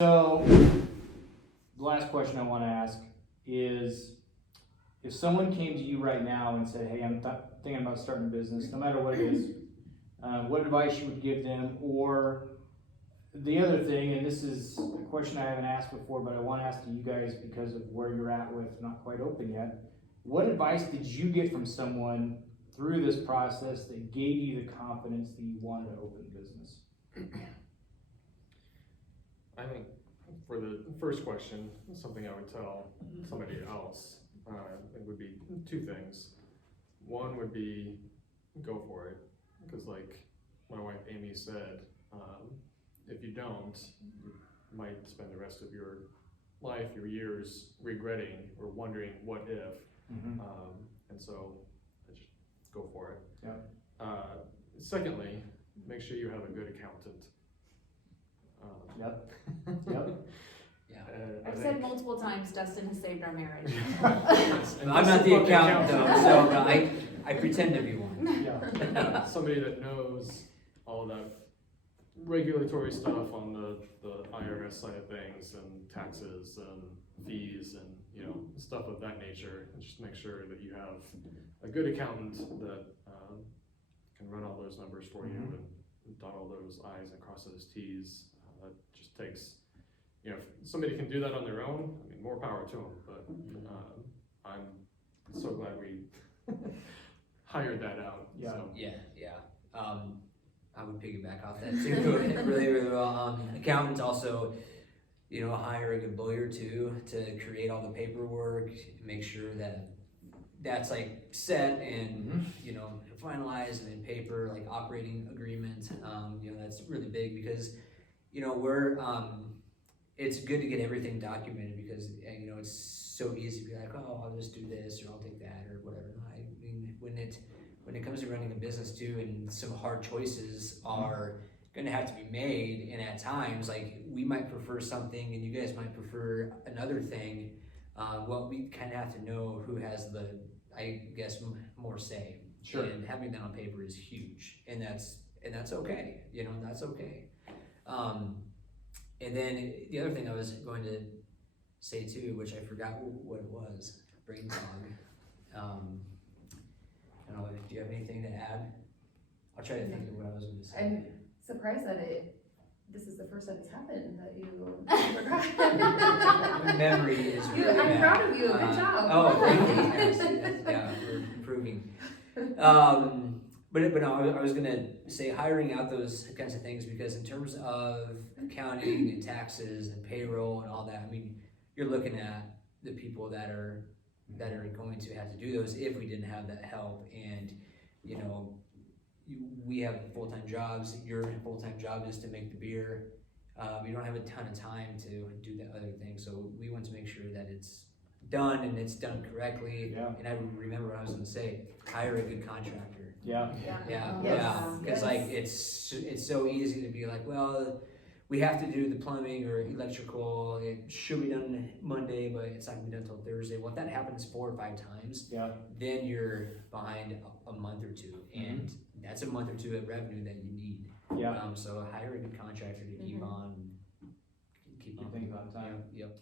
So, the last question I want to ask is, if someone came to you right now and said, hey, I'm thinking about starting a business, no matter what it is, what advice you would give them? Or the other thing, and this is a question I haven't asked before, but I want to ask to you guys because of where you're at with not quite open yet. What advice did you get from someone through this process that gave you the confidence that you wanted to open a business? I think for the first question, something I would tell somebody else, it would be two things. One would be go for it, because like my wife Amy said, if you don't, you might spend the rest of your life, your years regretting or wondering what if. And so I just go for it. Yeah. Secondly, make sure you have a good accountant. Yep. Yep. Yeah. I've said multiple times Dustin has saved our marriage. I'm not the accountant though, so I pretend to be one. Yeah. Somebody that knows all that regulatory stuff on the IRS side of things and taxes and fees and stuff of that nature, and just make sure that you have a good accountant that can run all those numbers for you and dot all those I's and cross those T's. That just takes, if somebody can do that on their own, I mean, more power to them, but I'm so glad we hired that out. Yeah. So. Yeah. I would piggyback off that too, really well. Accountants also, hire a good lawyer too, to create all the paperwork, make sure that that's like set and, finalized and in paper, like operating agreement. That's really big because, it's good to get everything documented because, it's so easy to be like, oh, I'll just do this or I'll take that or whatever. I mean, when it comes to running a business too, and some hard choices are going to have to be made, and at times, like, we might prefer something and you guys might prefer another thing. Well, we kind of have to know who has the, I guess, more say. Sure. And having that on paper is huge, and that's okay. That's okay. And then the other thing I was going to say too, which I forgot what it was, brain fog. I don't know, do you have anything to add? I'll try to think of what I was going to say. I'm surprised that this is the first time it's happened that you forgot. Memory is really I'm bad. proud of you. Good job. Oh, thank you. Yeah, we're improving. But no, I was gonna say hiring out those kinds of things, because in terms of accounting and taxes and payroll and all that, I mean, you're looking at the people that are going to have to do those if we didn't have that help. And we have full-time jobs. Your full-time job is to make the beer. You don't have a ton of time to do the other things, so we want to make sure that it's done and it's done correctly. Yeah. And I remember what I was going to say: hire a good contractor. Yeah. Because like it's so easy to be like, well, we have to do the plumbing or electrical. It should be done Monday, but it's not gonna be done until Thursday. Well, if that happens 4 or 5 times, then you're behind a month or two, and that's a month or two of revenue that you need. Yeah. So hire a good contractor to keep on. Keep thinking about time. Yep.